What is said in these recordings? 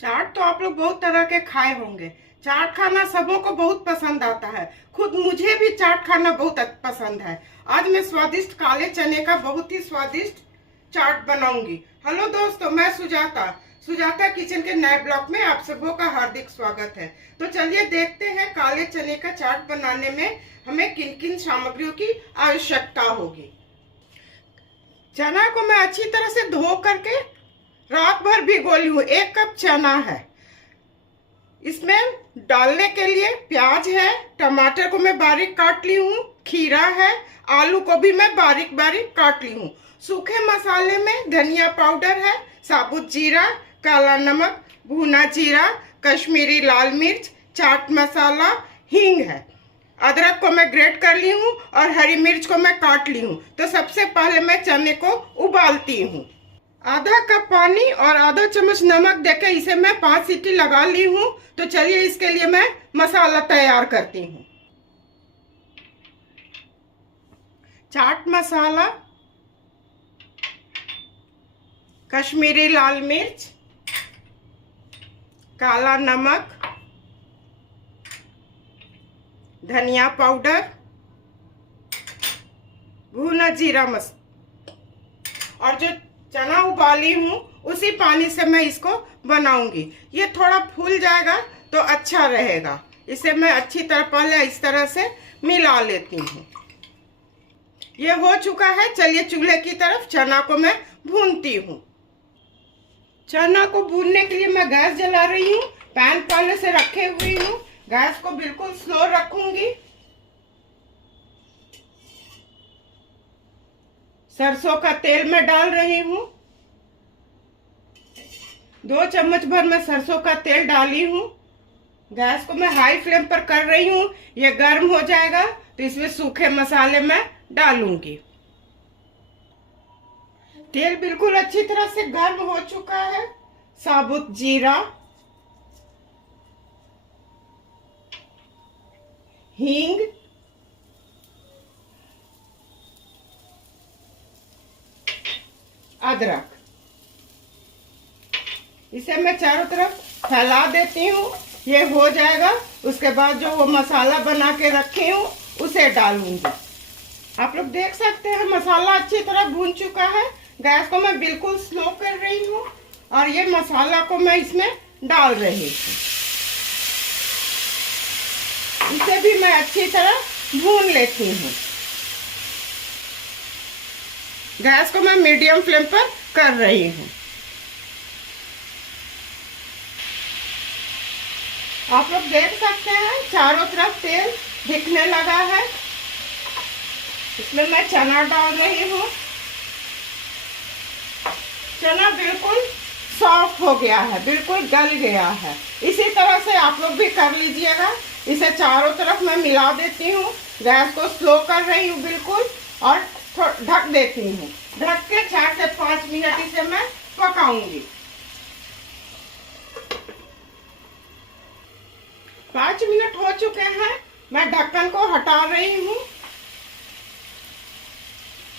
चाट तो आप लोग बहुत तरह के खाए होंगे। चाट खाना सबों को बहुत पसंद आता है। खुद मुझे भी चाट खाना बहुत पसंद है। आज मैं स्वादिष्ट काले चने का बहुत ही स्वादिष्ट चाट बनाऊंगी। हेलो दोस्तों, मैं सुजाता सुजाता किचन के नए ब्लॉग में आप सबों का हार्दिक स्वागत है। तो चलिए देखते हैं काले चने का चाट बनाने में हमें किन किन सामग्रियों की आवश्यकता होगी। चना को मैं अच्छी तरह से धो करके रात भर भिगो ली हूँ। 1 कप चना है। इसमें डालने के लिए प्याज है, टमाटर को मैं बारीक काट ली हूँ, खीरा है, आलू को भी मैं बारीक बारीक काट ली हूँ। सूखे मसाले में धनिया पाउडर है, साबुत जीरा, काला नमक, भुना जीरा, कश्मीरी लाल मिर्च, चाट मसाला, हींग है। अदरक को मैं ग्रेट कर ली हूँ और हरी मिर्च को मैं काट ली हूँ। तो सबसे पहले मैं चने को उबालती हूँ। आधा कप पानी और आधा चम्मच नमक देकर इसे मैं 5 सीटी लगा ली हूँ। तो चलिए इसके लिए मैं मसाला तैयार करती हूँ। चाट मसाला, कश्मीरी लाल मिर्च, काला नमक, धनिया पाउडर, भुना जीरा और जो चना उबाली हूँ उसी पानी से मैं इसको बनाऊंगी। ये थोड़ा फूल जाएगा तो अच्छा रहेगा। इसे मैं अच्छी तरह पहले इस तरह से मिला लेती हूँ। ये हो चुका है। चलिए चूल्हे की तरफ चना को मैं भूनती हूँ। चना को भूनने के लिए मैं गैस जला रही हूँ। पैन पहले से रखे हुई हूँ। गैस को बिल्कुल स्लो रखूंगी। सरसों का तेल मैं डाल रही हूँ। 2 चम्मच भर मैं सरसों का तेल डाली हूँ। गैस को मैं हाई फ्लेम पर कर रही हूँ। ये गर्म हो जाएगा तो इसमें सूखे मसाले मैं डालूंगी। तेल बिल्कुल अच्छी तरह से गर्म हो चुका है। साबुत जीरा, हींग, अदरक, इसे मैं चारों तरफ फैला देती हूँ। ये हो जाएगा। उसके बाद जो वो मसाला बना के रखी हूँ उसे डालूंगी। आप लोग देख सकते हैं मसाला अच्छी तरह भून चुका है। गैस को मैं बिल्कुल स्लो कर रही हूँ और ये मसाला को मैं इसमें डाल रही हूँ। इसे भी मैं अच्छी तरह भून लेती हूँ। गैस को मैं मीडियम फ्लेम पर कर रही हूँ। आप लोग देख सकते हैं चारों तरफ तेल दिखने लगा है। इसमें मैं चना डाल रही हूँ। चना बिल्कुल सॉफ्ट हो गया है, बिल्कुल गल गया है। इसी तरह से आप लोग भी कर लीजिएगा। इसे चारों तरफ मैं मिला देती हूँ। गैस को स्लो कर रही हूँ बिल्कुल और ढक देती हूँ। ढक के 4 से 5 मिनट इसे मैं पकाऊंगी। 5 मिनट हो चुके हैं। मैं ढक्कन को हटा रही हूँ।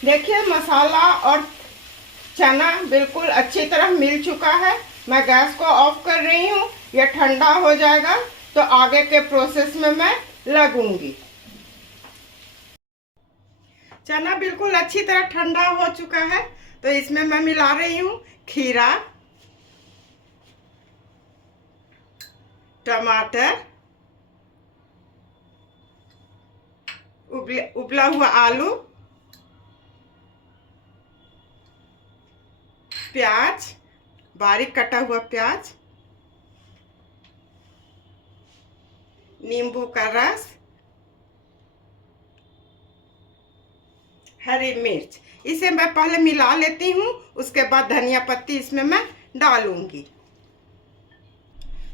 देखिए मसाला और चना बिल्कुल अच्छी तरह मिल चुका है। मैं गैस को ऑफ कर रही हूँ। यह ठंडा हो जाएगा तो आगे के प्रोसेस में मैं लगूंगी। चना बिल्कुल अच्छी तरह ठंडा हो चुका है तो इसमें मैं मिला रही हूँ खीरा, टमाटर, उबला हुआ आलू, प्याज, बारीक कटा हुआ प्याज, नींबू का रस, हरी मिर्च। इसे मैं पहले मिला लेती हूँ। उसके बाद धनिया पत्ती इसमें मैं डालूंगी।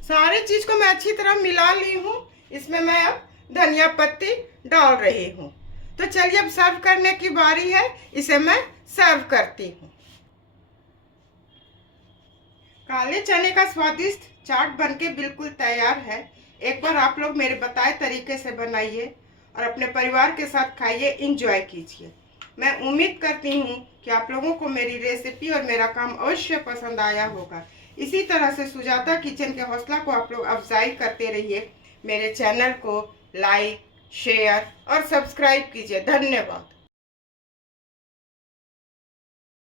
सारी चीज को मैं अच्छी तरह मिला ली हूँ। इसमें मैं अब धनिया पत्ती डाल रही हूँ। तो चलिए अब सर्व करने की बारी है। इसे मैं सर्व करती हूँ। काले चने का स्वादिष्ट चाट बनके बिल्कुल तैयार है। एक बार आप लोग मेरे बताए तरीके से बनाइए और अपने परिवार के साथ खाइए, इंजॉय कीजिए। मैं उम्मीद करती हूँ कि आप लोगों को मेरी रेसिपी और मेरा काम अवश्य पसंद आया होगा। इसी तरह से सुजाता किचन के हौसला को आप लोग अफजाई करते रहिए। मेरे चैनल को लाइक, शेयर और सब्सक्राइब कीजिए। धन्यवाद।